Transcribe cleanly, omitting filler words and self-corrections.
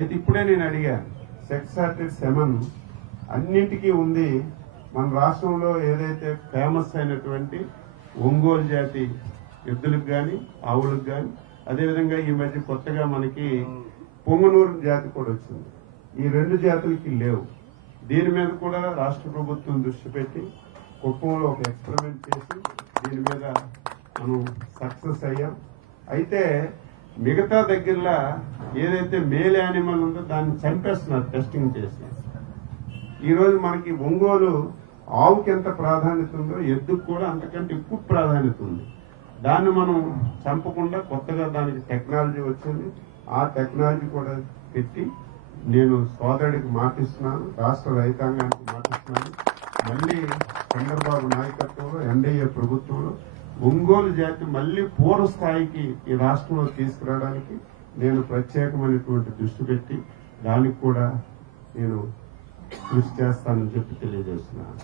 అయితే ఇప్పుడే నేను అడిగాను, సెక్సాటెడ్ సెమన్ అన్నింటికీ ఉంది. మన రాష్ట్రంలో ఏదైతే ఫేమస్ అయినటువంటి ఒంగోలు జాతి ఎద్దులకు కానీ ఆవులకు కానీ, అదేవిధంగా ఈ మధ్య కొత్తగా మనకి పొంగనూరు జాతి కూడా వచ్చింది. ఈ రెండు జాతులకి లేవు. దీని మీద కూడా రాష్ట్ర ప్రభుత్వం దృష్టి పెట్టి కుప్పంలో ఒక ఎక్స్పెరిమెంట్ చేసి దీని మీద మనం సక్సెస్ అయ్యాం. అయితే మిగతా దగ్గరలో ఏదైతే మేల్ యానిమల్ ఉందో దాన్ని చంపేస్తున్నారు టెస్టింగ్ చేసి. ఈరోజు మనకి ఒంగోలు ఆవుకి ఎంత ప్రాధాన్యత ఉందో ఎద్దుకు కూడా అంతకంటే ఎక్కువ ప్రాధాన్యత ఉంది. దాన్ని మనం చంపకుండా కొత్తగా దానికి టెక్నాలజీ వచ్చింది. ఆ టెక్నాలజీ కూడా పెట్టి నేను సోదరుడికి మాటిస్తున్నాను, రాష్ట్ర రైతాంగానికి మాటిస్తున్నాను. మళ్ళీ చంద్రబాబు నాయకత్వంలో ఎన్డీఏ ప్రభుత్వంలో ఒంగోలు జాతి మళ్ళీ పూర్వ స్థాయికి ఈ రాష్ట్రంలో తీసుకురావడానికి నేను ప్రత్యేకమైనటువంటి దృష్టి పెట్టి దానికి కూడా నేను కృషి చేస్తానని చెప్పి తెలియజేస్తున్నాను.